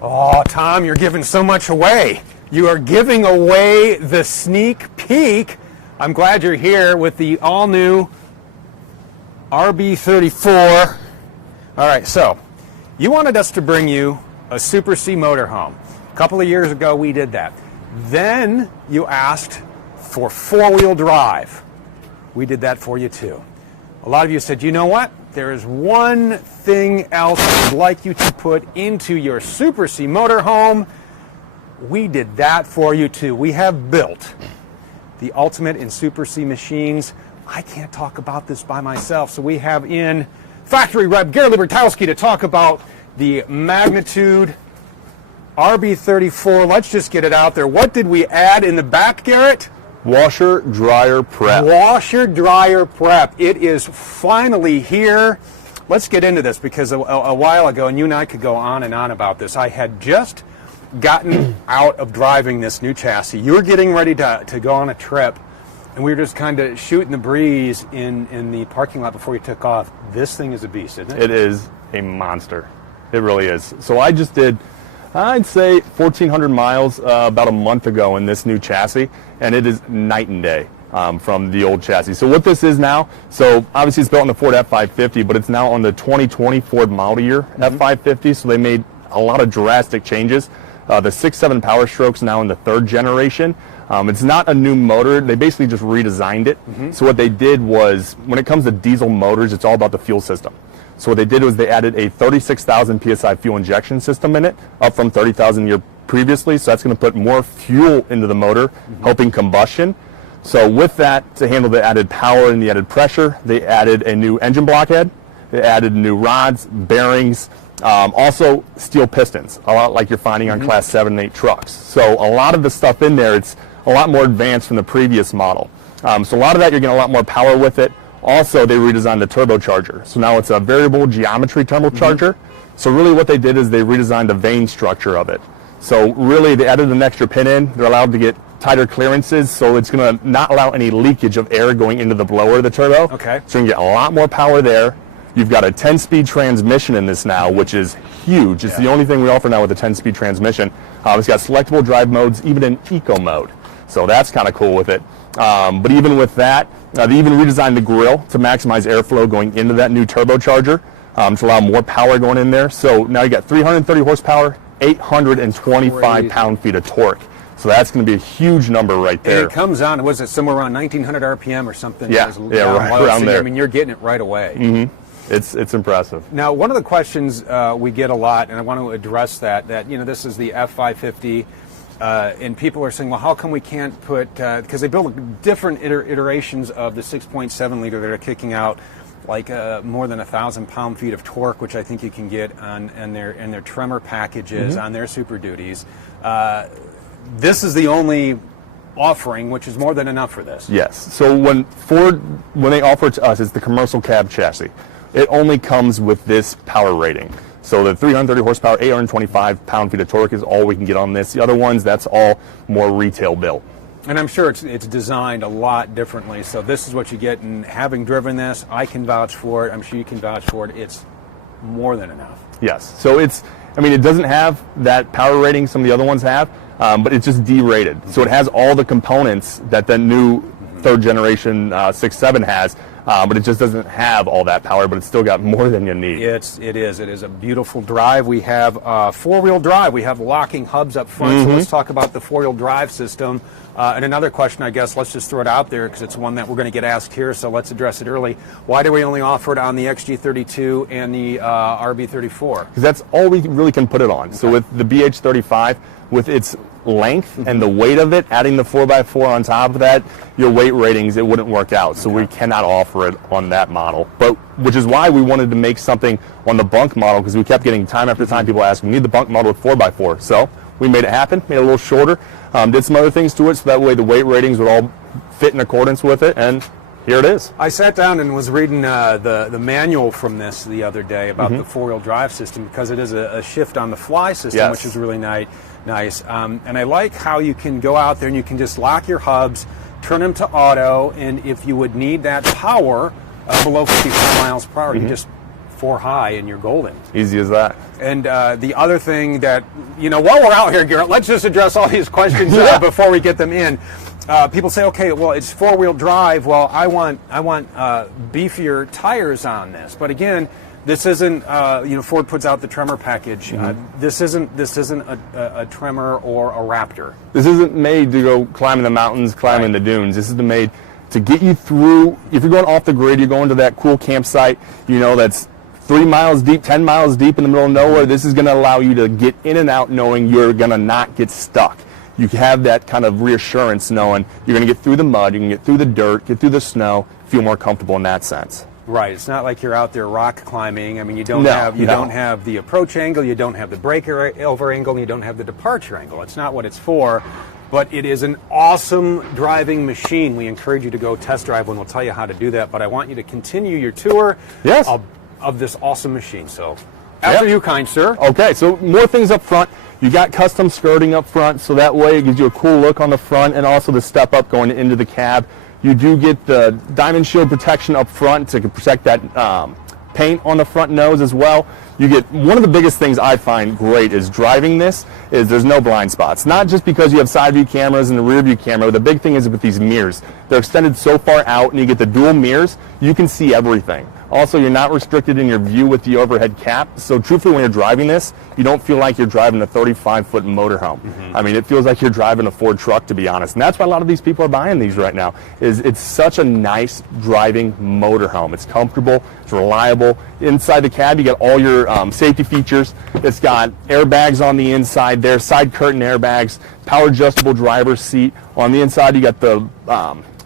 Oh, Tom, you're giving so much away. You are giving away the sneak peek. I'm glad you're here with the all-new RB34. All right, so you wanted us to bring you a Super C motorhome. A couple of years ago, we did that. Then you asked for four-wheel drive. We did that for you too. A lot of you said, you know what? There is one thing else I would like you to put into your Super C motorhome. We did that for you too. We have built the ultimate in Super C machines. I can't talk about this by myself, so we have in factory rep Gary Libertowski to talk about the Magnitude RB34. Let's just get it out there. What did we add in the back, Garrett? Washer dryer prep. Washer dryer prep. It is finally here. Let's get into this because a while ago, and you and I could go on and on about this, I had just gotten out of driving this new chassis. You were getting ready to go on a trip, and we were just kind of shooting the breeze in the parking lot before you took off. This thing is a beast, isn't it? It is a monster. It really is. So I just did, I'd say 1,400 miles about a month ago in this new chassis, and it is night and day from the old chassis. So what this is now, so obviously it's built on the Ford F550, but it's now on the 2020 Ford model year F550, so they made a lot of drastic changes. The 6.7 Power Stroke's now in the third generation. It's not a new motor. They basically just redesigned it. So what they did was, when it comes to diesel motors, it's all about the fuel system. So what they did was they added a 36,000 PSI fuel injection system in it, up from 30,000 a year previously. So that's going to put more fuel into the motor, helping combustion. So with that, to handle the added power and the added pressure, they added a new engine block head. They added new rods, bearings, also steel pistons, a lot like you're finding on Class 7 and 8 trucks. So a lot of the stuff in there, it's a lot more advanced from the previous model. So a lot of that, you're getting a lot more power with it. Also, they redesigned the turbocharger. So now it's a variable geometry turbocharger. So really what they did is they redesigned the vane structure of it. So really they added an extra pin in. They're allowed to get tighter clearances, so it's going to not allow any leakage of air going into the blower of the turbo. Okay. So you can get a lot more power there. You've got a 10-speed transmission in this now, which is huge. It's the only thing we offer now with a 10-speed transmission. It's got selectable drive modes, even in eco mode. So that's kind of cool with it. But even with that, they even redesigned the grille to maximize airflow going into that new turbocharger to allow more power going in there. So now you got 330 horsepower, 825 pound-feet of torque. So that's going to be a huge number right there. And it comes on, was it somewhere around 1,900 RPM or something? Yeah, right around there. I mean, you're getting it right away. It's impressive. Now, one of the questions we get a lot, and I want to address that, you know, this is the F550, and people are saying, well, how come we can't put, because they build different iterations of the 6.7 liter that are kicking out like more than 1,000 pound-feet of torque, which I think you can get on their Tremor packages on their Super Duties. This is the only offering, which is more than enough for this. Yes. So when Ford, when they offer it to us, it's the commercial cab chassis. It only comes with this power rating. So the 330 horsepower, 825 pound-feet of torque is all we can get on this. The other ones, that's all more retail built. And I'm sure it's designed a lot differently. So this is what you get. And having driven this, I can vouch for it. I'm sure you can vouch for it. It's more than enough. Yes. So it's, I mean, it doesn't have that power rating some of the other ones have, but it's just D-rated. So it has all the components that the new third generation 6.7 has, but it just doesn't have all that power, but it's still got more than you need. It is a beautiful drive. We have four-wheel drive. We have locking hubs up front. So let's talk about the four-wheel drive system. And another question, I guess, let's just throw it out there because it's one that we're going to get asked here, so let's address it early. Why do we only offer it on the XG32 and the RB34? Because that's all we really can put it on. Okay. So with the BH35, with its length and the weight of it, adding the 4x4 on top of that, your weight ratings, it wouldn't work out. So we cannot offer it on that model. But which is why we wanted to make something on the bunk model, because we kept getting time after time people asking, we need the bunk model with 4x4. So we made it happen, made it a little shorter, did some other things to it so that way the weight ratings would all fit in accordance with it, and here it is. I sat down and was reading the manual from this the other day about the four-wheel drive system, because it is a shift-on-the-fly system, which is really nice. And I like how you can go out there and you can just lock your hubs, turn them to auto, and if you would need that power below 55 miles per hour, you just 4 high and you're golden. Easy as that. And the other thing that, while we're out here, Garrett, let's just address all these questions before we get them in. People say, okay, well, it's 4-wheel drive. Well, I want beefier tires on this. But again, this isn't, Ford puts out the Tremor package. This isn't a Tremor or a Raptor. This isn't made to go climbing the mountains, climbing the dunes. This is made to get you through. If you're going off the grid, you're going to that cool campsite, that's 3 miles deep, 10 miles deep in the middle of nowhere. This is going to allow you to get in and out knowing you're going to not get stuck. You have that kind of reassurance knowing you're going to get through the mud, you can get through the dirt, get through the snow, feel more comfortable in that sense. Right. It's not like you're out there rock climbing. I mean, you don't have the approach angle, you don't have the breakover angle, and you don't have the departure angle. It's not what it's for. But it is an awesome driving machine. We encourage you to go test drive one. We'll tell you how to do that. But I want you to continue your tour of this awesome machine. So after you, kind sir. Okay, so more things up front. You got custom skirting up front, so that way it gives you a cool look on the front and also the step up going into the cab. You do get the diamond shield protection up front to protect that paint on the front nose as well. You get one of the biggest things I find great is driving this is there's no blind spots. Not just because you have side view cameras and the rear view camera. The big thing is with these mirrors. They're extended so far out and you get the dual mirrors, you can see everything. Also, you're not restricted in your view with the overhead cap. So truthfully, when you're driving this, you don't feel like you're driving a 35-foot motorhome. I mean, it feels like you're driving a Ford truck, to be honest. And that's why a lot of these people are buying these right now, is it's such a nice driving motorhome. It's comfortable, it's reliable. Inside the cab, you get all your safety features. It's got airbags on the inside there, side curtain airbags, power adjustable driver's seat. On the inside, you got the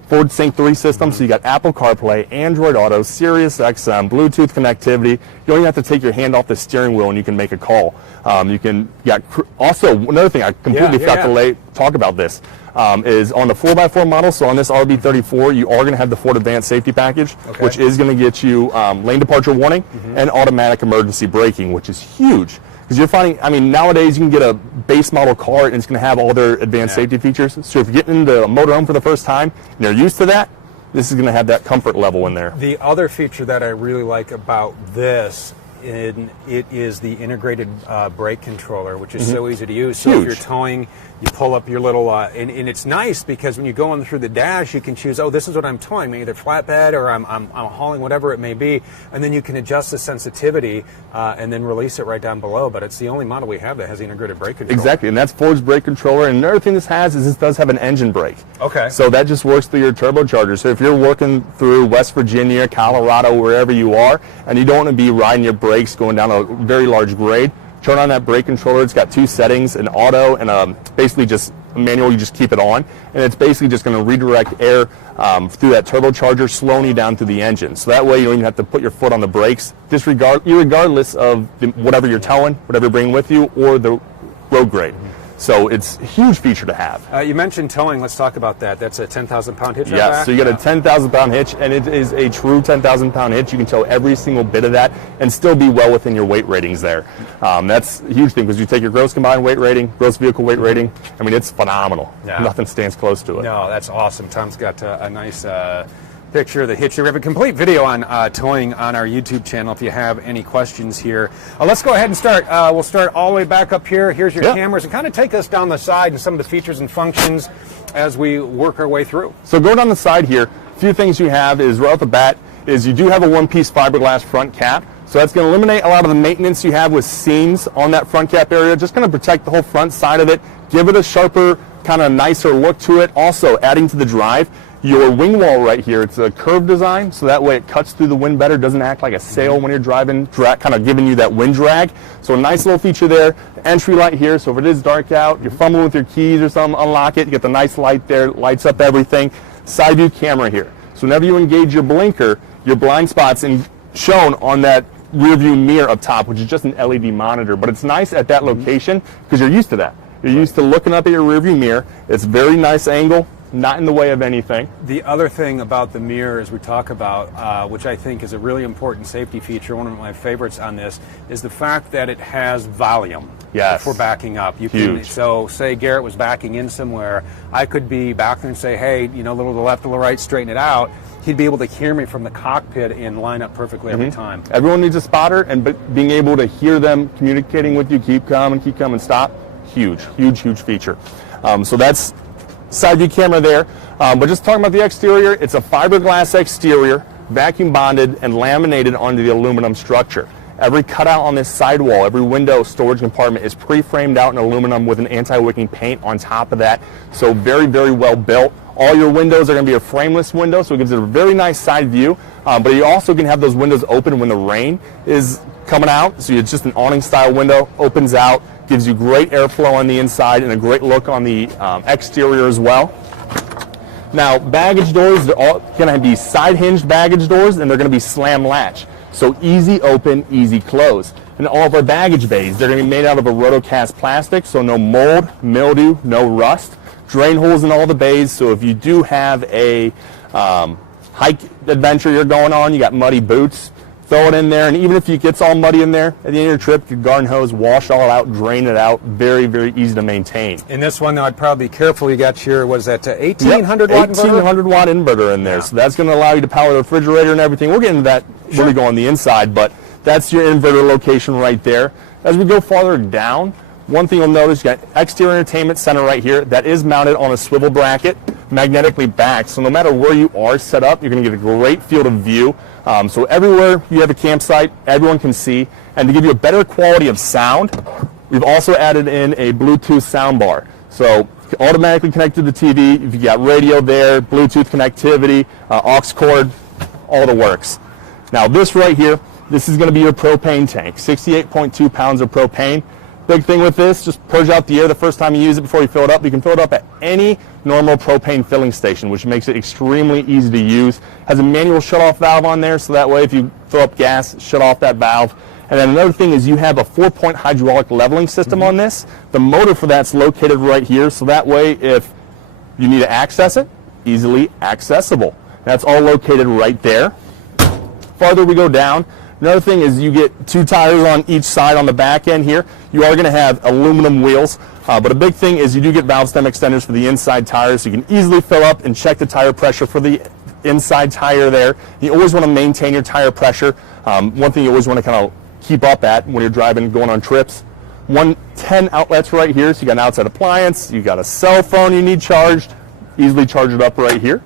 Ford Sync 3 system, so you got Apple CarPlay, Android Auto, Sirius XM, Bluetooth connectivity. You don't even have to take your hand off the steering wheel and you can make a call. Also, another thing I completely forgot to talk about this is on the 4x4 model, so on this RB34, you are going to have the Ford Advanced Safety Package, which is going to get you lane departure warning and automatic emergency braking, which is huge. Because you're finding, I mean, nowadays you can get a base model car and it's going to have all their advanced safety features. So if you're getting into a motorhome for the first time and you're used to that, this is going to have that comfort level in there. The other feature that I really like about this, it is the integrated brake controller, which is so easy to use. So if you're towing, you pull up your little, and it's nice because when you go on through the dash, you can choose, oh, this is what I'm towing, maybe either flatbed or I'm hauling, whatever it may be, and then you can adjust the sensitivity and then release it right down below. But it's the only model we have that has the integrated brake controller. Exactly, and that's Ford's brake controller. And another thing this has is this does have an engine brake. Okay. So that just works through your turbocharger. So if you're working through West Virginia, Colorado, wherever you are, and you don't want to be riding your brakes going down a very large grade, turn on that brake controller. It's got 2 settings, an auto and basically just a manual. You just keep it on, and it's basically just going to redirect air through that turbocharger, slowing you down through the engine. So that way you don't even have to put your foot on the brakes, regardless of whatever you're towing, whatever you're bringing with you, or the road grade. So it's a huge feature to have. You mentioned towing. Let's talk about that. That's a 10,000-pound hitch. Yes, so you got a 10,000-pound hitch, and it is a true 10,000-pound hitch. You can tow every single bit of that and still be well within your weight ratings there. That's a huge thing because you take your gross combined weight rating, gross vehicle weight rating. I mean, it's phenomenal. Yeah. Nothing stands close to it. No, that's awesome. Tom's got a nice picture of the hitch. We have a complete video on towing on our YouTube channel if you have any questions here. Let's go ahead and start. We'll start all the way back up here. Here's your cameras, and kind of take us down the side and some of the features and functions as we work our way through. So go down the side here. A few things you have is right off the bat is you do have a one-piece fiberglass front cap. So that's going to eliminate a lot of the maintenance you have with seams on that front cap area. Just going to protect the whole front side of it, give it a sharper, kind of nicer look to it. Also, adding to the drive, your wing wall right here, it's a curved design, so that way it cuts through the wind better, doesn't act like a sail when you're driving, kind of giving you that wind drag. So a nice little feature there. Entry light here, so if it is dark out, you're fumbling with your keys or something, unlock it, you get the nice light there, lights up everything. Side view camera here. So whenever you engage your blinker, your blind spot's shown on that rear view mirror up top, which is just an LED monitor, but it's nice at that location because you're used to that. You're used to looking up at your rear view mirror. It's very nice angle, not in the way of anything. The other thing about the mirror, as we talk about, which I think is a really important safety feature, one of my favorites on this, is the fact that it has volume. Yes. For backing up. You can, Huge. so say Garrett was backing in somewhere, I could be back there and say, hey, you know, a little to the left, a little right, straighten it out. He'd be able to hear me from the cockpit and line up perfectly every time. Everyone needs a spotter, and being able to hear them communicating with you, keep coming, stop, huge feature. So that's side view camera there. But just talking about the exterior, it's a fiberglass exterior, vacuum bonded and laminated onto the aluminum structure. Every cutout on this sidewall, every window storage compartment is pre-framed out in aluminum with an anti-wicking paint on top of that. So very, very well built. All your windows are going to be a frameless window, so it gives it a very nice side view. But you also can have those windows open when the rain is coming out. So it's just an awning style window, opens out, gives you great airflow on the inside and a great look on the exterior as well. Now, baggage doors, they're all going to be side hinged baggage doors, and they're going to be slam latch. So easy open, easy close. And all of our baggage bays, they're going to be made out of a rotocast plastic, so no mold, mildew, no rust. Drain holes in all the bays, so if you do have a hike adventure you're going on, you got muddy boots, throw it in there, and even if it gets all muddy in there, at the end of your trip, your garden hose, wash all out, drain it out. Very, very easy to maintain. In this one, though, I'd probably be careful. You got your, what is that, 1800 watt inverter? 1800 watt inverter in there. Yeah. So that's going to allow you to power the refrigerator and everything. We'll get into that when we go on the inside, but that's your inverter location right there. As we go farther down, one thing you'll notice, you got exterior entertainment center right here that is mounted on a swivel bracket, magnetically backed. So no matter where you are set up, you're going to get a great field of view. So everywhere you have a campsite, everyone can see. And to give you a better quality of sound, we've also added in a Bluetooth soundbar. So automatically connected to the TV. If you got radio there, Bluetooth connectivity, aux cord, all the works. Now this right here, this is going to be your propane tank, 68.2 pounds of propane. Big thing with this, just purge out the air the first time you use it before you fill it up. You can fill it up at any normal propane filling station, which makes it extremely easy to use. Has a manual shut-off valve on there, so that way if you fill up gas, shut off that valve. And then another thing is you have a 4-point hydraulic leveling system on this. The motor for that's located right here, so that way if you need to access it, easily accessible. That's all located right there. Farther we go down, another thing is you get 2 tires on each side on the back end here. You are going to have aluminum wheels, but a big thing is you do get valve stem extenders for the inside tires, so you can easily fill up and check the tire pressure for the inside tire there. You always want to maintain your tire pressure. One thing you always want to kind of keep up at when you're driving, going on trips. 110 outlets right here, so you got an outside appliance, you got a cell phone you need charged, easily charge it up right here.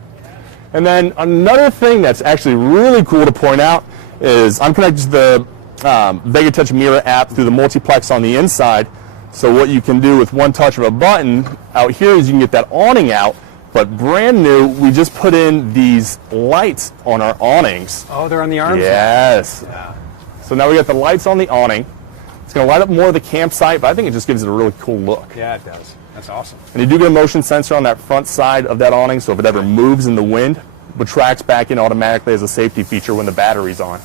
And then another thing that's actually really cool to point out is I'm connected to the Vega Touch Mirror app through the multiplex on the inside. So what you can do with one touch of a button out here is you can get that awning out. But brand new, we just put in these lights on our awnings. Oh, they're on the arms? Yes. Yeah. So now we got the lights on the awning. It's going to light up more of the campsite, but I think it just gives it a really cool look. Yeah, it does. That's awesome. And you do get a motion sensor on that front side of that awning, so if it ever moves in the wind, it retracts back in automatically as a safety feature when the battery's on.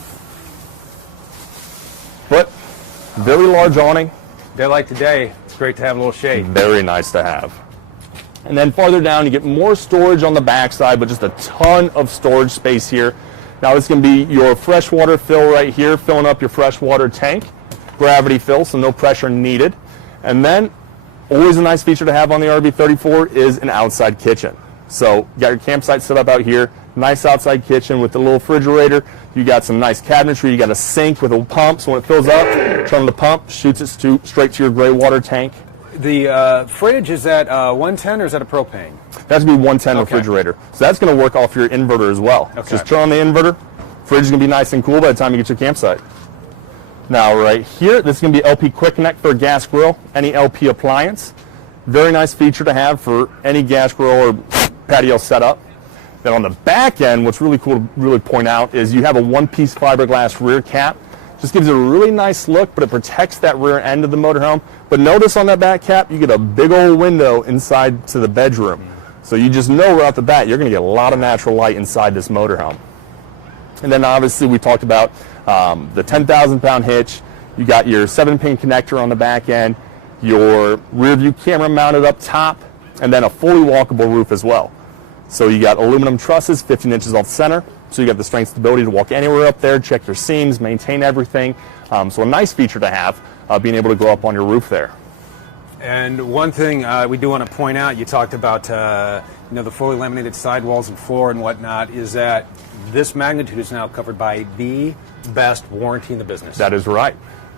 But very large awning. Day like today, it's great to have a little shade. Very nice to have. And then farther down, you get more storage on the backside, but just a ton of storage space here. Now this is going to be your freshwater fill right here, filling up your freshwater tank. Gravity fill, so no pressure needed. And then, always a nice feature to have on the RB34 is an outside kitchen. So you got your campsite set up out here, nice outside kitchen with the little refrigerator. You got some nice cabinetry. You got a sink with a pump, so when it fills up, turn on the pump, shoots it straight to your gray water tank. The fridge, is that 110 or is that a propane? That's going to be 110 refrigerator. So that's going to work off your inverter as well. Okay. Just turn on the inverter. Fridge is going to be nice and cool by the time you get to your campsite. Now right here, this is going to be LP Quick Connect for a gas grill, any LP appliance. Very nice feature to have for any gas grill or patio setup. Then on the back end, what's really cool to really point out is you have a one-piece fiberglass rear cap. Just gives it a really nice look, but it protects that rear end of the motorhome. But notice on that back cap, you get a big old window inside to the bedroom. So you just know right off the bat, you're going to get a lot of natural light inside this motorhome. And then obviously we talked about the 10,000-pound hitch. You got your 7-pin connector on the back end, your rear view camera mounted up top, and then a fully walkable roof as well. So you got aluminum trusses, 15 inches off center, So you got the strength stability to walk anywhere up there, check your seams, maintain everything. So a nice feature to have, being able to go up on your roof there. And one thing we do want to point out, you talked about the fully laminated sidewalls and floor and whatnot, is that this magnitude is now covered by the best warranty in the business. That is right.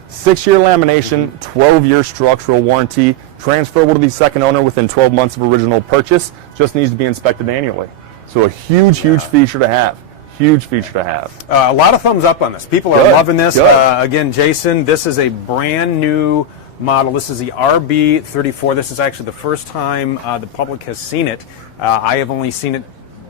6-year lamination, 12-year structural warranty, transferable to the second owner within 12 months of original purchase, just needs to be inspected annually. So a huge feature to have. Huge feature to have. A lot of thumbs up on this. People are loving this. Again, Jason, this is a brand new model. This is the RB34. This is actually the first time the public has seen it. I have only seen it.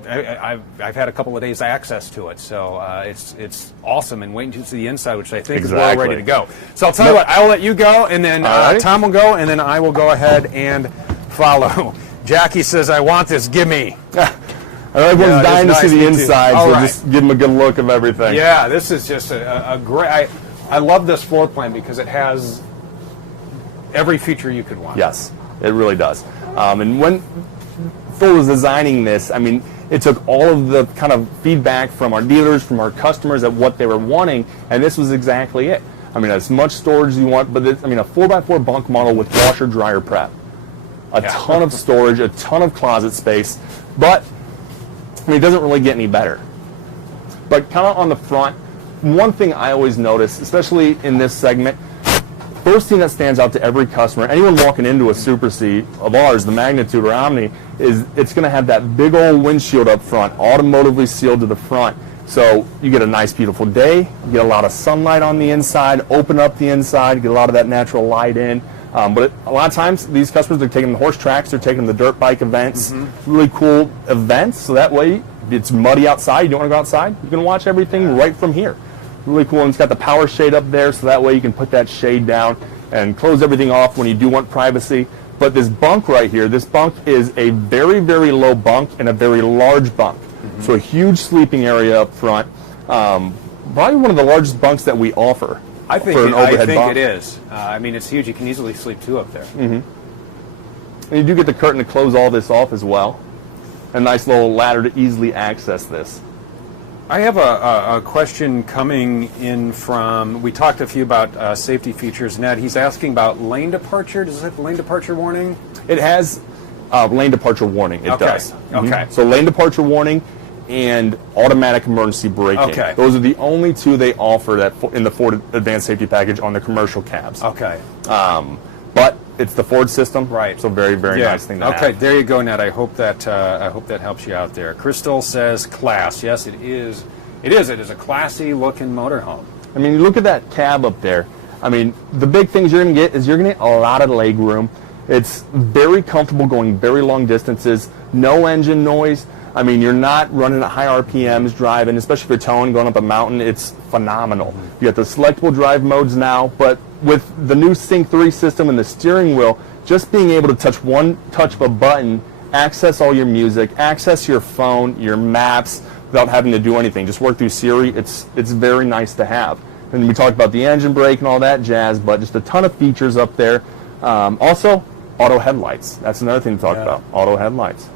I've had a couple of days access to it, so it's awesome. And waiting to see the inside, which I think is well ready to go. So I'll tell you what. I'll let you go, and then Tom will go, and then I will go ahead and follow. Jackie says, "I want this. Give me." Everyone's dying to see the inside, so just give them a good look of everything. Yeah, this is just a great. I love this floor plan because it has every feature you could want. Yes, it really does. And when Thor was designing this, I mean, it took all of the kind of feedback from our dealers, from our customers at what they were wanting, and this was exactly it. I mean, as much storage as you want, but a 4x4 bunk model with washer dryer prep. A ton of storage, a ton of closet space, but I mean, it doesn't really get any better. But kind of on the front, one thing I always notice, especially in this segment, first thing that stands out to every customer, anyone walking into a Super C of ours, the Magnitude or Omni, is it's going to have that big old windshield up front, automotively sealed to the front. So you get a nice, beautiful day, you get a lot of sunlight on the inside, open up the inside, get a lot of that natural light in. But a lot of times, these customers are taking the horse tracks, they're taking the dirt bike events, really cool events, so that way, if it's muddy outside, you don't want to go outside, you can watch everything right from here. Really cool, and it's got the power shade up there, so that way you can put that shade down and close everything off when you do want privacy. But this bunk right here, this bunk is a very, very low bunk and a very large bunk. So a huge sleeping area up front, probably one of the largest bunks that we offer. I think it is. I mean, it's huge. You can easily sleep two up there. And you do get the curtain to close all this off as well. A nice little ladder to easily access this. I have a question coming in from, we talked a few about safety features. Ned, he's asking about lane departure. Does it have lane departure warning? It has lane departure warning. It does. Okay. So lane departure warning and automatic emergency braking. Okay. Those are the only two they offer that in the Ford Advanced Safety Package on the commercial cabs. Okay. But it's the Ford system, right? So very, very nice thing to have. Okay, there you go, Ned. I hope that helps you out there. Crystal says class. Yes, it is. It is a classy looking motorhome. I mean, look at that cab up there. I mean, the big things you're going to get is you're going to get a lot of leg room. It's very comfortable going very long distances. No engine noise. I mean, you're not running at high RPMs driving, especially if you're towing, going up a mountain. It's phenomenal. You got the selectable drive modes now, but with the new Sync 3 system and the steering wheel, just being able to touch one touch of a button, access all your music, access your phone, your maps, without having to do anything. Just work through Siri. It's very nice to have. And we talked about the engine brake and all that jazz, but just a ton of features up there. Also, auto headlights. That's another thing to talk about. Auto headlights.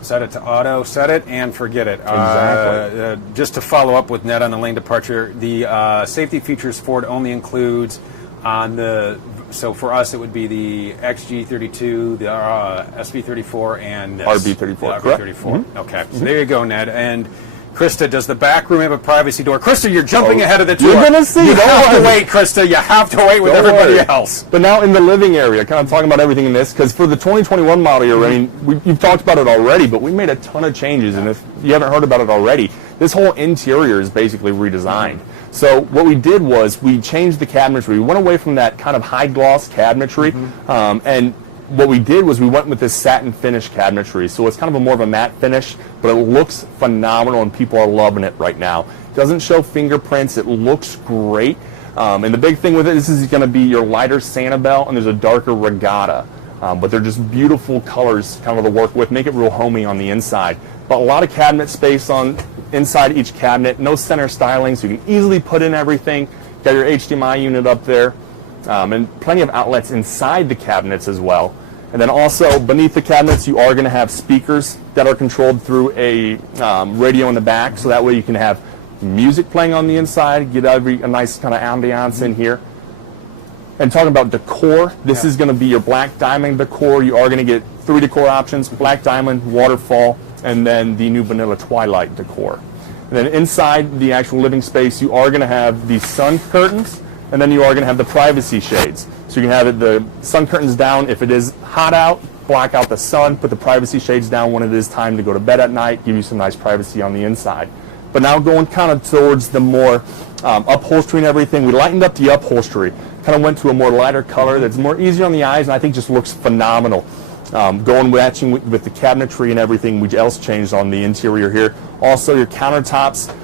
Set it to auto, set it and forget it. Exactly. Just to follow up with Ned on the lane departure, the safety features Ford only includes on the, so for us it would be the XG32, the SV34, and this. RB34, the RB34. Okay, so there you go, Ned. And Krista, does the back room have a privacy door? Krista, you're jumping ahead of the tour. You're going to see. You have to wait, Krista. You have to wait with everybody else. But now in the living area, kind of talking about everything in this, because for the 2021 model year, I mean, you've talked about it already, but we made a ton of changes, and if you haven't heard about it already, this whole interior is basically redesigned. So what we did was we changed the cabinetry. We went away from that kind of high gloss cabinetry, and what we did was we went with this satin finish cabinetry. So it's kind of a more of a matte finish, but it looks phenomenal and people are loving it right now. It doesn't show fingerprints. It looks great. And the big thing with it, this is going to be your lighter Sanibel and there's a darker Regatta. But they're just beautiful colors kind of to work with, make it real homey on the inside. But a lot of cabinet space on inside each cabinet, no center styling, so you can easily put in everything. Got your HDMI unit up there. And plenty of outlets inside the cabinets as well. And then also beneath the cabinets, you are going to have speakers that are controlled through a radio in the back, so that way you can have music playing on the inside, get a nice kind of ambiance in here. And talking about decor, this is going to be your black diamond decor. You are going to get 3 decor options: black diamond, waterfall, and then the new vanilla twilight decor. And then inside the actual living space, you are going to have the sun curtains, and then you are going to have the privacy shades. So you can have the sun curtains down if it is hot out, block out the sun, put the privacy shades down when it is time to go to bed at night, give you some nice privacy on the inside. But now going kind of towards the more upholstery and everything, we lightened up the upholstery. Kind of went to a more lighter color that's more easier on the eyes, and I think just looks phenomenal. Going matching with the cabinetry and everything else changed on the interior here. Also your countertops,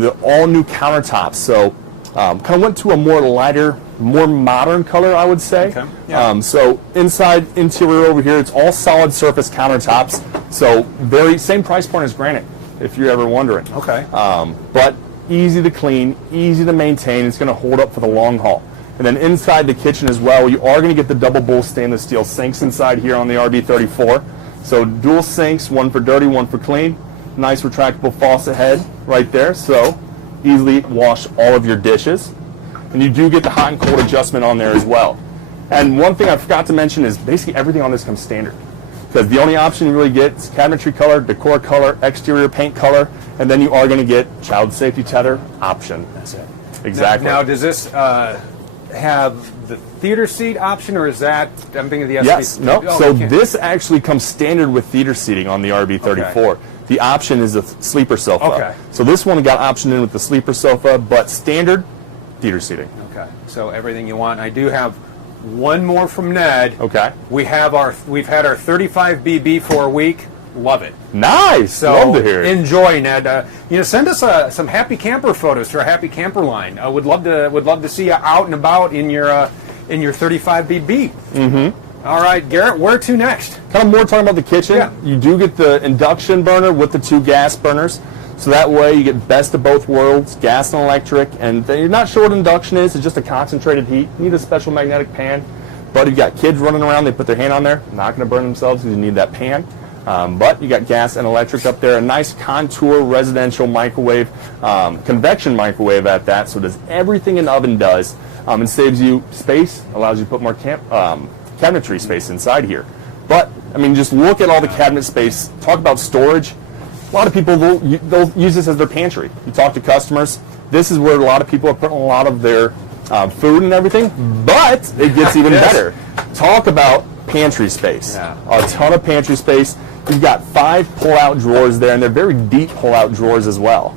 they're all new countertops. So kind of went to a more lighter, more modern color, I would say. Okay. Yeah. So inside interior over here, it's all solid surface countertops. So very same price point as granite, if you're ever wondering. Okay. But easy to clean, easy to maintain. It's going to hold up for the long haul. And then inside the kitchen as well, you are going to get the double bowl stainless steel sinks inside here on the RB34. So dual sinks, one for dirty, one for clean. Nice retractable faucet head right there, so easily wash all of your dishes. And you do get the hot and cold adjustment on there as well. And one thing I forgot to mention is basically everything on this comes standard. Because the only option you really get is cabinetry color, decor color, exterior paint color, and then you are going to get child safety tether option. That's it. Exactly. Now does this have the theater seat option, or is that, I'm thinking of the SB? Yes, no. Oh, So this actually comes standard with theater seating on the RB34. Okay. The option is a sleeper sofa. Okay. So this one got optioned in with the sleeper sofa, but standard theater seating. Okay, so everything you want. I do have one more from Ned. Okay. We've had our 35BB for a week. Love it. Nice. So Love to hear it. enjoy, Ned. Send us some happy camper photos to our happy camper line. Would love to see you out and about in your 35BB. Mm-hmm. All right, Garrett, where to next? Kind of more talking about the kitchen. Yeah. You do get the induction burner with the 2 gas burners. So that way you get best of both worlds, gas and electric. And you're not sure what induction is. It's just a concentrated heat. You need a special magnetic pan. But you've got kids running around. They put their hand on there. Not going to burn themselves because you need that pan. But you got gas and electric up there. A nice contour residential microwave, convection microwave at that. So it does everything an oven does. And saves you space, allows you to put more cabinetry space inside here. But, I mean, just look at all the cabinet space. Talk about storage. A lot of people, they'll use this as their pantry. You talk to customers. This is where a lot of people are putting a lot of their food and everything. But it gets even better. Talk about pantry space. Yeah. A ton of pantry space. You've got 5 pull-out drawers there, and they're very deep pull-out drawers as well.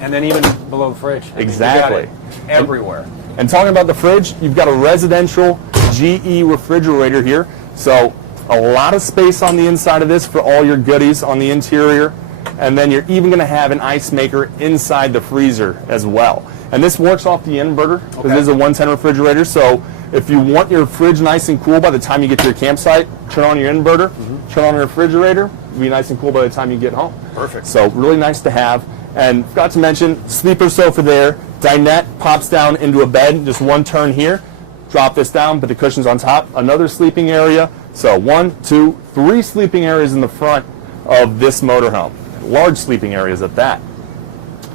And then even below the fridge. Exactly. You got it everywhere. And talking about the fridge, you've got a residential GE refrigerator here. So a lot of space on the inside of this for all your goodies on the interior. And then you're even going to have an ice maker inside the freezer as well. And this works off the inverter because it is a 110 refrigerator. So if you want your fridge nice and cool by the time you get to your campsite, turn on your inverter, turn on your refrigerator, it'll be nice and cool by the time you get home. Perfect. So really nice to have. And forgot to mention, sleeper sofa there. Dinette pops down into a bed, just one turn here. Drop this down, put the cushions on top. Another sleeping area. So 1, 2, 3 sleeping areas in the front of this motorhome. Large sleeping areas at that.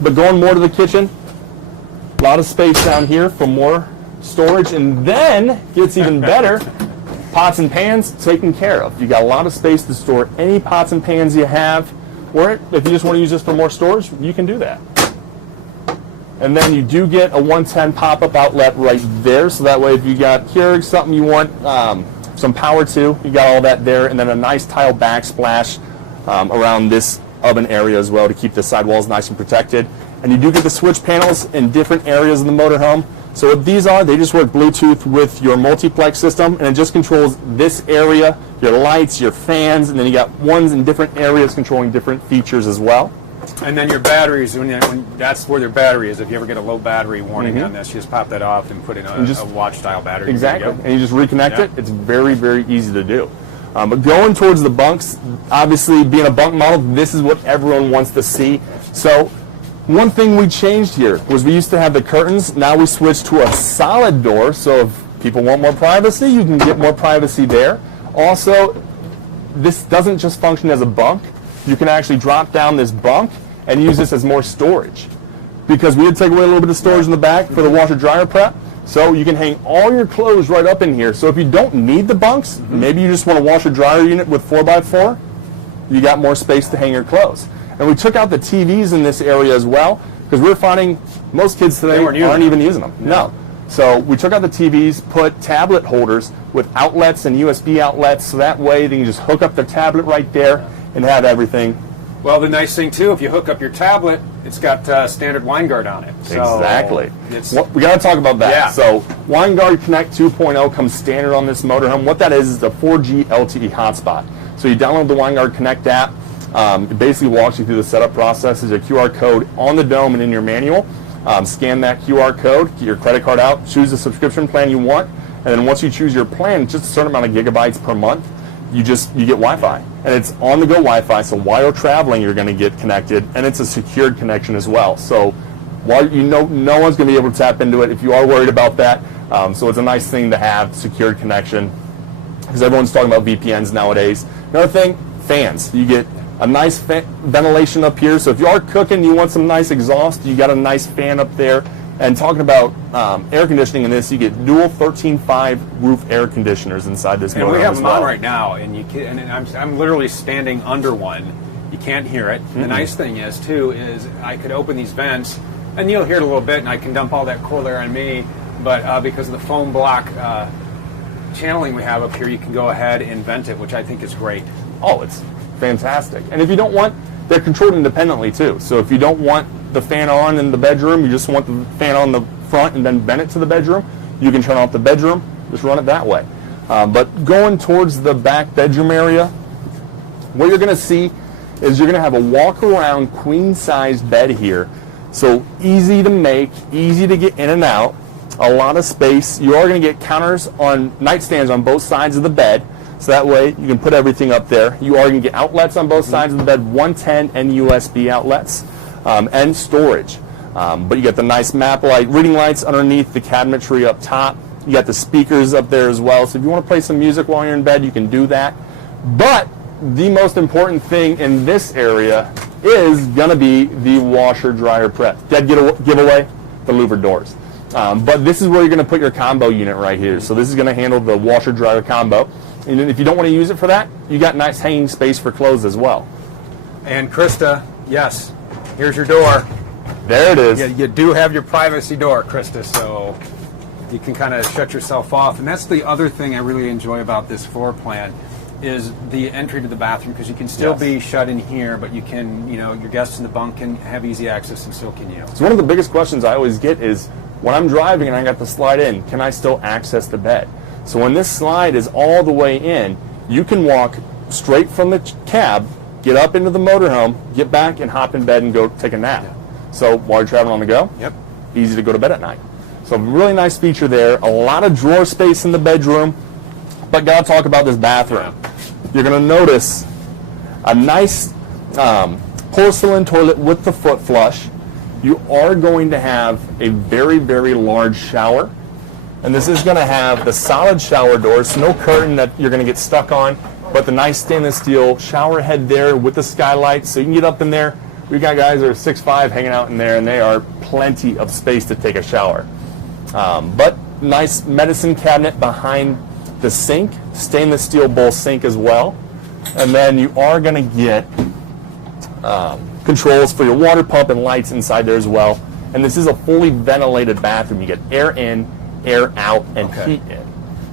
But going more to the kitchen, a lot of space down here for more storage. And then, gets even better, pots and pans taken care of. You got a lot of space to store any pots and pans you have. Or if you just want to use this for more storage, you can do that. And then you do get a 110 pop-up outlet right there, so that way if you got Keurig, something you want some power to, you got all that there, and then a nice tile backsplash around this oven area as well to keep the sidewalls nice and protected. And you do get the switch panels in different areas of the motorhome. So what these are, they just work Bluetooth with your multiplex system, and it just controls this area, your lights, your fans, and then you got ones in different areas controlling different features as well. And then your batteries, when that's where their battery is. If you ever get a low battery warning on this, you just pop that off and put in a watch-style battery. Exactly, and you just reconnect it. It's very, very easy to do. But going towards the bunks, obviously being a bunk model, this is what everyone wants to see. So one thing we changed here was we used to have the curtains. Now we switched to a solid door. So if People want more privacy, you can get more privacy there. Also, this doesn't just function as a bunk. You can actually drop down this bunk and use this as more storage. Because we did take away a little bit of storage in the back for the washer dryer prep. So you can hang all your clothes right up in here. So if you don't need the bunks, maybe you just want a washer dryer unit with 4x4, you got more space to hang your clothes. And we took out the TVs in this area as well, because we're finding most kids today aren't even using them. No. So we took out the TVs, put tablet holders with outlets and USB outlets, so that way they can just hook up their tablet right there and have everything. Well, the nice thing too, if you hook up your tablet, it's got standard WineGuard on it. So exactly. We got to talk about that. Yeah. So WineGuard Connect 2.0 comes standard on this motorhome. What that is a 4G LTE hotspot. So you download the WineGuard Connect app. It basically walks you through the setup process. There's a QR code on the dome and in your manual. Scan that QR code, get your credit card out, choose the subscription plan you want, and then once you choose your plan, just a certain amount of gigabytes per month, you get Wi-Fi. And it's on-the-go Wi-Fi, so while you're traveling, you're going to get connected, and it's a secured connection as well. So while no one's going to be able to tap into it if you are worried about that. So it's a nice thing to have, secured connection, because everyone's talking about VPNs nowadays. Another thing, fans. You get a nice ventilation up here, so if you are cooking, you want some nice exhaust, you got a nice fan up there. And talking about air conditioning in this, you get dual 13.5 roof air conditioners inside this motorhome. And we have as them well. on right now, and I'm literally standing under one. You can't hear it. The nice thing is too is I could open these vents, and you'll hear it a little bit, and I can dump all that cool air on me. But because of the foam block channeling we have up here, you can go ahead and vent it, which I think is great. Oh, it's fantastic. And if you don't want, they're controlled independently too. So if you don't want the fan on in the bedroom, you just want the fan on the front and then vent it to the bedroom, you can turn off the bedroom, just run it that way. But going towards the back bedroom area, what you're going to see is you're going to have a walk-around queen-sized bed here. So easy to make, easy to get in and out, a lot of space. You are going to get counters on nightstands on both sides of the bed, so that way you can put everything up there. You are going to get outlets on both sides of the bed, 110 and USB outlets. And storage. But you got the nice map light, reading lights underneath the cabinetry up top. You got the speakers up there as well. So if you want to play some music while you're in bed, you can do that. But the most important thing in this area is going to be the washer dryer prep. Dead giveaway, the louvered doors. But this is where you're going to put your combo unit right here. So this is going to handle the washer dryer combo. And then if you don't want to use it for that, you got nice hanging space for clothes as well. And Krista, yes. Here's your door. There it is. You do have your privacy door, Krista, so you can kind of shut yourself off. And that's the other thing I really enjoy about this floor plan is the entry to the bathroom, because you can still be shut in here, but you can, your guests in the bunk can have easy access, and so can you. So one of the biggest questions I always get is, when I'm driving and I got the slide in, can I still access the bed? So when this slide is all the way in, you can walk straight from the cab, get up into the motorhome, get back, and hop in bed and go take a nap. Yeah. So while you're traveling on the go, easy to go to bed at night. So really nice feature there. A lot of drawer space in the bedroom, but gotta talk about this bathroom. You're gonna notice a nice porcelain toilet with the foot flush. You are going to have a very, very large shower. And this is gonna have the solid shower doors, so no curtain that you're gonna get stuck on. But the nice stainless steel shower head there with the skylight, so you can get up in there. We've got guys that are 6'5" hanging out in there, and they are plenty of space to take a shower. But nice medicine cabinet behind the sink, stainless steel bowl sink as well. And then you are going to get controls for your water pump and lights inside there as well. And this is a fully ventilated bathroom. You get air in, air out, and heat in.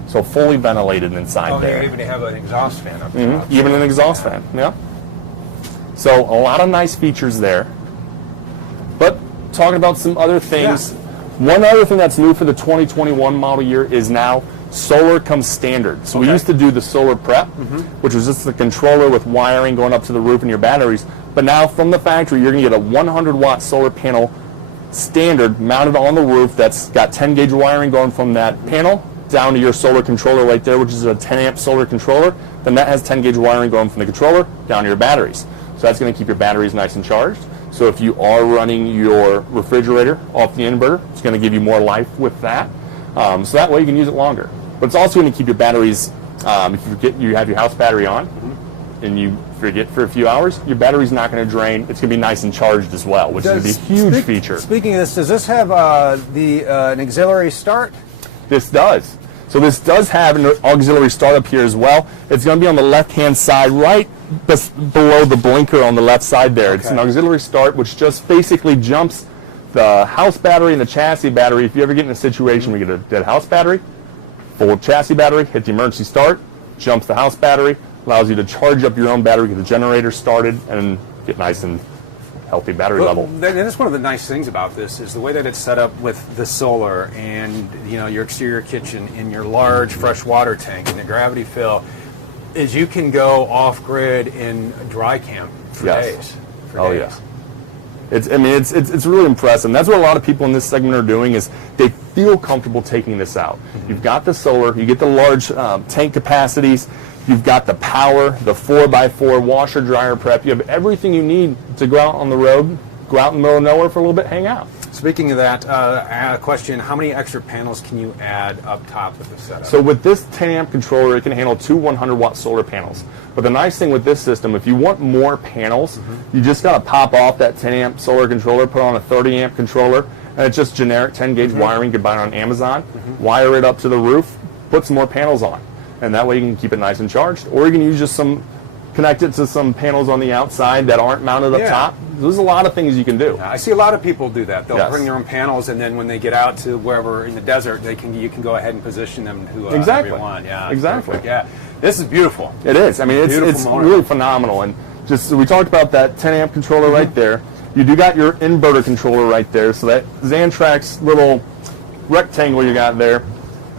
So fully ventilated inside there. You even have an exhaust fan up there. Even an exhaust fan, yeah. So a lot of nice features there. But talking about some other things, one other thing that's new for the 2021 model year is now solar comes standard. So we used to do the solar prep, which was just the controller with wiring going up to the roof and your batteries. But now from the factory, you're going to get a 100-watt solar panel standard mounted on the roof that's got 10-gauge wiring going from that panel down to your solar controller right there, which is a 10-amp solar controller. Then that has 10-gauge wiring going from the controller down to your batteries. So that's going to keep your batteries nice and charged. So if you are running your refrigerator off the inverter, it's going to give you more life with that. So that way you can use it longer. But it's also going to keep your batteries, if you have your house battery on, and you forget for a few hours, your battery's not going to drain. It's going to be nice and charged as well, which is going to be a huge feature. Speaking of this, does this have an auxiliary start? This does. So this does have an auxiliary start up here as well. It's going to be on the left-hand side, right below the blinker on the left side there. Okay. It's an auxiliary start, which just basically jumps the house battery and the chassis battery. If you ever get in a situation where you get a dead house battery, full chassis battery, hit the emergency start, jumps the house battery, allows you to charge up your own battery, get the generator started, and get nice and healthy battery level. And that's one of the nice things about this is the way that it's set up with the solar and your exterior kitchen and your large fresh water tank and the gravity fill is you can go off grid in dry camp for days. Yeah. It's really impressive. And that's what a lot of people in this segment are doing is they feel comfortable taking this out. You've got the solar, you get the large tank capacities, you've got the power, the 4x4 washer dryer prep. You have everything you need to go out on the road, go out in the middle of nowhere for a little bit, hang out. Speaking of that, a question, how many extra panels can you add up top with the setup? So with this 10 amp controller, it can handle two 100 watt solar panels. But the nice thing with this system, if you want more panels, you just got to pop off that 10 amp solar controller, put on a 30 amp controller, and it's just generic 10 gauge wiring. You can buy it on Amazon, wire it up to the roof, put some more panels on. And that way you can keep it nice and charged. Or you can use just connect it to some panels on the outside that aren't mounted up top. There's a lot of things you can do. I see a lot of people do that. They'll bring their own panels, and then when they get out to wherever in the desert, you can go ahead and position them to wherever you want. Yeah, exactly. Perfect. Yeah, this is beautiful. It is. I mean, it's really phenomenal. And just we talked about that 10 amp controller right there. You do got your inverter controller right there. So that Xantrax little rectangle you got there,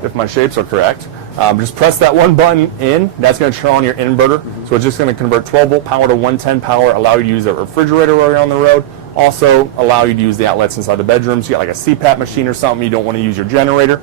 if my shapes are correct. Just press that one button in. That's going to turn on your inverter. So it's just going to convert 12 volt power to 110 power, allow you to use a refrigerator while you're on the road. Also allow you to use the outlets inside the bedrooms. You got like a CPAP machine or something, you don't want to use your generator.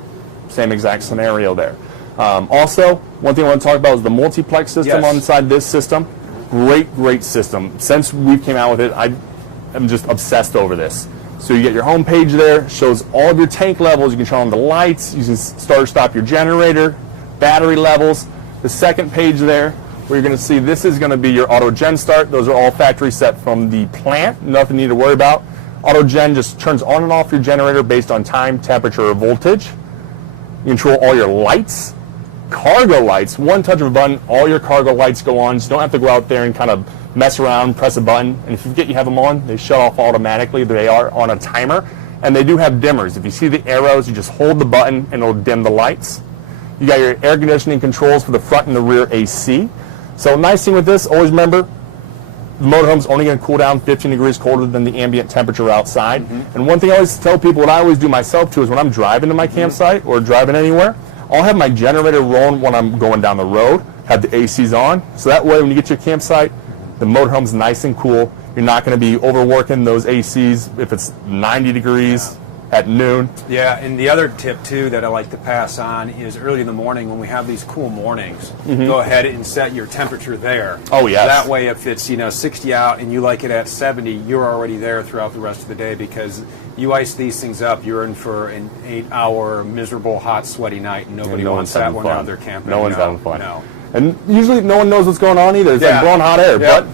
Same exact scenario there. Also, one thing I want to talk about is the multiplex system inside this system. Great system. Since we came out with it, I'm just obsessed over this. So you get your home page there, shows all of your tank levels. You can turn on the lights. You can start or stop your generator, battery levels. The second page there, where you're going to see this is going to be your auto gen start. Those are all factory set from the plant. Nothing you need to worry about. Auto gen just turns on and off your generator based on time, temperature, or voltage. You control all your lights. Cargo lights, one touch of a button, all your cargo lights go on. So you don't have to go out there and kind of mess around, press a button. And if you forget you have them on, they shut off automatically. They are on a timer. And they do have dimmers. If you see the arrows, you just hold the button and it'll dim the lights. You got your air conditioning controls for the front and the rear AC. So nice thing with this, always remember, the motorhome's only going to cool down 15 degrees colder than the ambient temperature outside. And one thing I always tell people, what I always do myself too, is when I'm driving to my campsite or driving anywhere, I'll have my generator rolling when I'm going down the road, have the ACs on, so that way when you get to your campsite, the motorhome's nice and cool. You're not going to be overworking those ACs if it's 90 degrees at noon. Yeah, and the other tip too that I like to pass on is early in the morning when we have these cool mornings, go ahead and set your temperature there. Oh yes. That way if it's 60 out and you like it at 70, you're already there throughout the rest of the day, because you ice these things up, you're in for an 8-hour miserable hot sweaty night, and nobody wants that when they're out there camping. No one's having fun. No. And usually no one knows what's going on either. It's like blowing hot air. But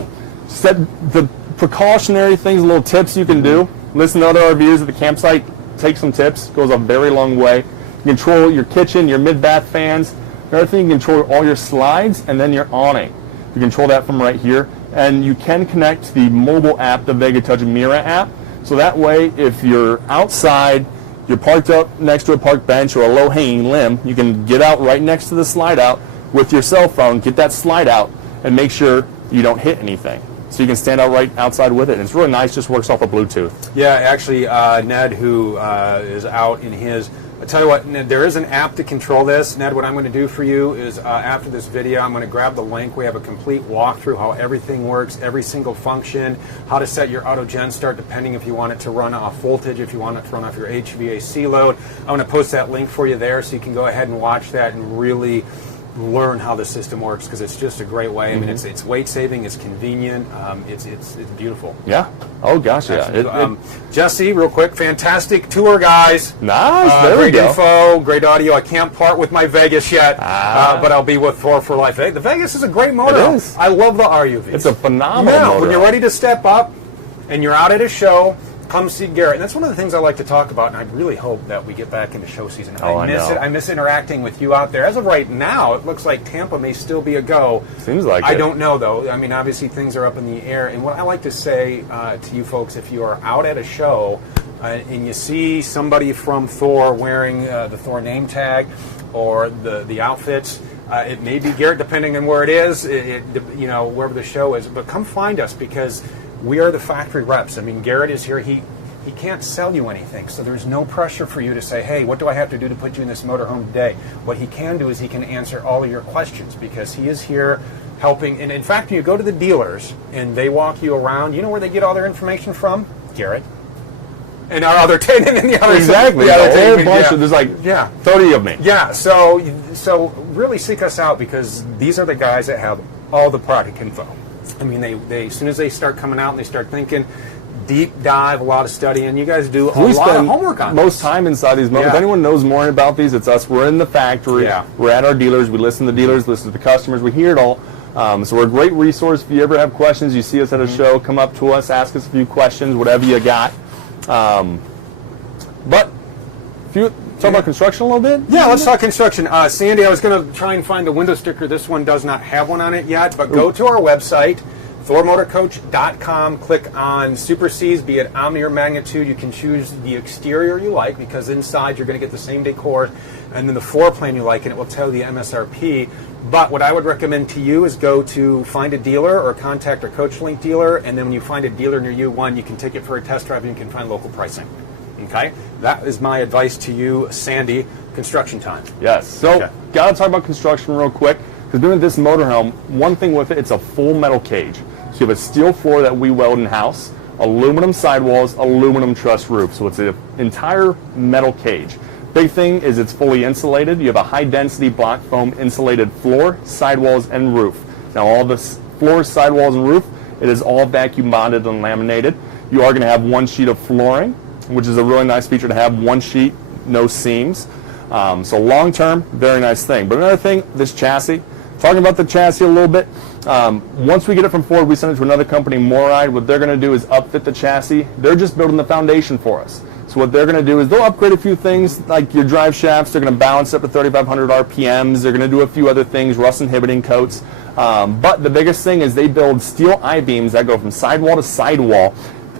set the precautionary things, little tips you can do. Listen to other RVers at the campsite. Take some tips. Goes a very long way. You control your kitchen, your mid-bath fans. Another thing, you control all your slides and then your awning. You control that from right here. And you can connect the mobile app, the Vega Touch Mira app. So that way, if you're outside, you're parked up next to a park bench or a low-hanging limb, you can get out right next to the slide out with your cell phone, get that slide out, and make sure you don't hit anything. So you can stand out right outside with it. And it's really nice, just works off of Bluetooth. Yeah, actually, Ned, who is out in his, I'll tell you what, Ned, there is an app to control this. Ned, what I'm going to do for you is after this video, I'm going to grab the link. We have a complete walkthrough how everything works, every single function, how to set your auto gen start depending if you want it to run off voltage, if you want it to run off your HVAC load. I'm going to post that link for you there so you can go ahead and watch that and really learn how the system works, because it's just a great way. I mean, it's weight saving, it's convenient, it's beautiful. Yeah. Oh gosh, yeah. Jesse, real quick, fantastic tour, guys. Nice. There we great go. info, great audio. I can't part with my Vegas yet, but I'll be with Thor for life. The Vegas is a great motor. It is. I love the RUVs. It's a phenomenal motor. When you're ready to step up and you're out at a show, come see Garrett. And that's one of the things I like to talk about, and I really hope that we get back into show season. I miss it. I miss interacting with you out there. As of right now, it looks like Tampa may still be a go. Seems like I don't know, though. I mean, obviously, things are up in the air. And what I like to say to you folks, if you are out at a show and you see somebody from Thor wearing the Thor name tag or the outfits, it may be Garrett, depending on where it is, wherever the show is. But come find us, because we are the factory reps. I mean, Garrett is here. He can't sell you anything, so there's no pressure for you to say, hey, what do I have to do to put you in this motorhome today? What he can do is he can answer all of your questions, because he is here helping. And in fact, when you go to the dealers and they walk you around, you know where they get all their information from? Garrett. And our other team, and the other exactly. The other team, There's like 30 of me. Yeah. So really seek us out, because these are the guys that have all the product info. I mean, they as soon as they start coming out and they start thinking, deep dive, a lot of studying. You guys do a lot of homework on most time inside these motors. If anyone knows more about these, it's us. We're in the factory. Yeah. We're at our dealers. We listen to the dealers, listen to the customers. We hear it all. So we're a great resource. If you ever have questions, you see us at a show, come up to us, ask us a few questions, whatever you got. But if you talk about construction a little bit? Yeah, let's talk construction. Sandy, I was going to try and find the window sticker. This one does not have one on it yet, but go to our website, thormotorcoach.com, click on Super Cs, be it Omni or Magnitude. You can choose the exterior you like, because inside you're going to get the same decor, and then the floor plan you like, and it will tell you the MSRP. But what I would recommend to you is go to find a dealer or contact our CoachLink dealer, and then when you find a dealer near you, you can take it for a test drive and you can find local pricing. Okay? That is my advice to you, Sandy. Construction time. Yes. So, got to talk about construction real quick, because doing this motorhome, one thing with it, it's a full metal cage. So you have a steel floor that we weld in-house, aluminum sidewalls, aluminum truss roof. So it's an entire metal cage. Big thing is it's fully insulated. You have a high-density block foam insulated floor, sidewalls, and roof. Now all the floor, sidewalls, and roof, it is all vacuum bonded and laminated. You are going to have one sheet of flooring, which is a really nice feature to have. One sheet, no seams. So long-term, very nice thing. But another thing, this chassis, talking about the chassis a little bit, once we get it from Ford, we send it to another company, Moride. What they're going to do is upfit the chassis. They're just building the foundation for us. So what they're going to do is they'll upgrade a few things, like your drive shafts. They're going to balance up to 3,500 RPMs. They're going to do a few other things, rust inhibiting coats. But the biggest thing is they build steel I-beams that go from sidewall to sidewall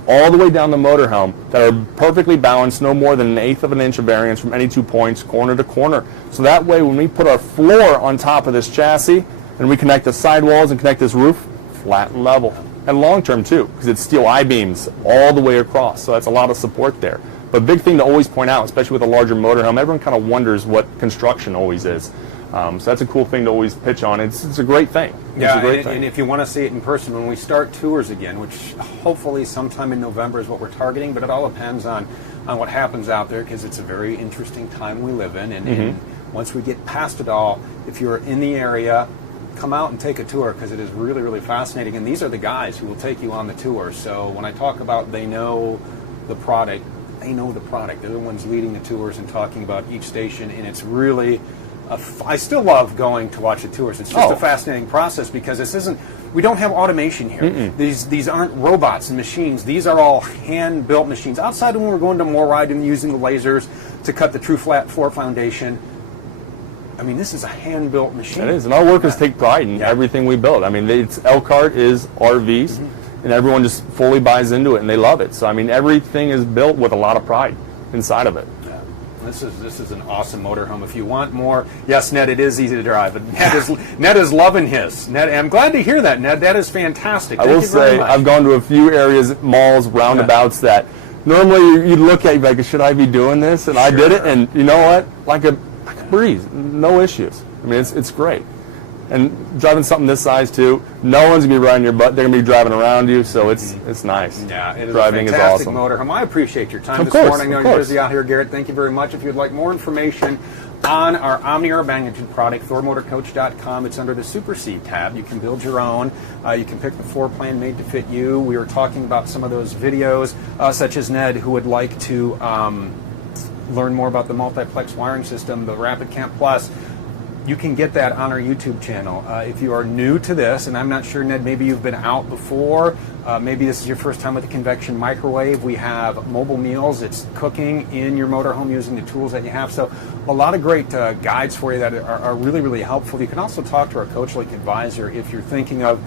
all the way down the motorhome that are perfectly balanced, no more than 1/8 of an inch of variance from any 2 points, corner to corner. So that way when we put our floor on top of this chassis and we connect the sidewalls and connect this roof, flat and level. And long term too, because it's steel I-beams all the way across. So that's a lot of support there. But big thing to always point out, especially with a larger motorhome, everyone kind of wonders what construction always is. So that's a cool thing to always pitch on. It's a great thing. Yeah, and if you want to see it in person, when we start tours again, which hopefully sometime in November is what we're targeting, but it all depends on what happens out there, because it's a very interesting time we live in. And once we get past it all, if you're in the area, come out and take a tour, because it is really, really fascinating. And these are the guys who will take you on the tour. So when I talk about they know the product, they know the product. They're the ones leading the tours and talking about each station, and it's really I still love going to watch the tours. It's just a fascinating process, because this isn't, we don't have automation here. These aren't robots and machines. These are all hand-built machines. Outside when we're going to Moride and using the lasers to cut the true flat floor foundation, I mean, this is a hand-built machine. It is, and our workers take pride in everything we build. I mean, Elkhart is RVs, and everyone just fully buys into it, and they love it. So, I mean, everything is built with a lot of pride inside of it. This is an awesome motorhome. If you want more, yes, Ned, it is easy to drive. But Ned is loving his. Ned, I'm glad to hear that, Ned. That is fantastic. I will say I've gone to a few areas, malls, roundabouts that normally you'd look at, you'd be like, should I be doing this? And I did it, and you know what? Like a breeze, no issues. I mean, it's great. And driving something this size too, no one's gonna be riding your butt. They're gonna be driving around you, so it's nice. Yeah, it is driving a fantastic is awesome. motorhome. I appreciate your time Of this course, morning. I know of you're course. busy out here, Garrett. Thank you very much. If you'd like more information on our Omni Urban engine product, ThorMotorCoach.com. It's under the Super C tab. You can build your own. You can pick the floor plan made to fit you. We were talking about some of those videos, such as Ned, who would like to learn more about the multiplex wiring system, the Rapid Camp Plus. You can get that on our YouTube channel. If you are new to this, and I'm not sure, Ned, maybe you've been out before, maybe this is your first time with the convection microwave. We have mobile meals. It's cooking in your motorhome using the tools that you have. So a lot of great guides for you that are really, really helpful. You can also talk to our Coach Link advisor if you're thinking of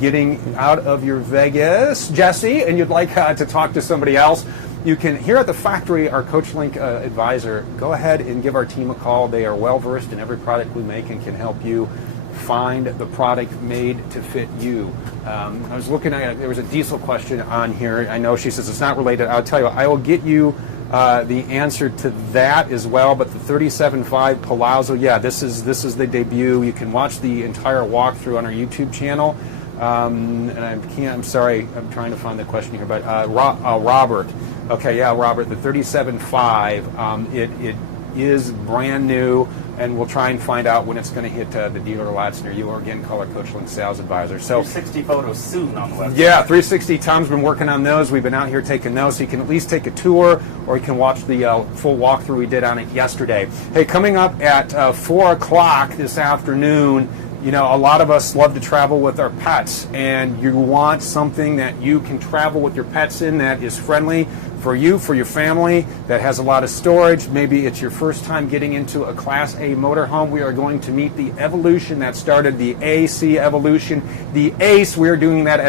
getting out of your Vegas, Jesse, and you'd like to talk to somebody else. You can, here at the factory, our Coach Link advisor, go ahead and give our team a call. They are well versed in every product we make and can help you find the product made to fit you. I was looking at, there was a diesel question on here. I know she says it's not related. I'll tell you, I will get you the answer to that as well. But the 37.5 Palazzo, yeah, this is the debut. You can watch the entire walkthrough on our YouTube channel. And I'm sorry, I'm trying to find the question here, but Robert. Okay, yeah, Robert, the 37.5, it is brand new, and we'll try and find out when it's going to hit the dealer lots near you, or again, call our Coach Link sales advisor. So 360 photos soon on the website. Yeah, 360. Tom's been working on those. We've been out here taking those, so you can at least take a tour, or you can watch the full walkthrough we did on it yesterday. Hey, coming up at 4 o'clock this afternoon, you know, a lot of us love to travel with our pets, and you want something that you can travel with your pets in that is friendly for you, for your family, that has a lot of storage. Maybe it's your first time getting into a Class A motorhome. We are going to meet the evolution that started the AC evolution, the ACE. We're doing that at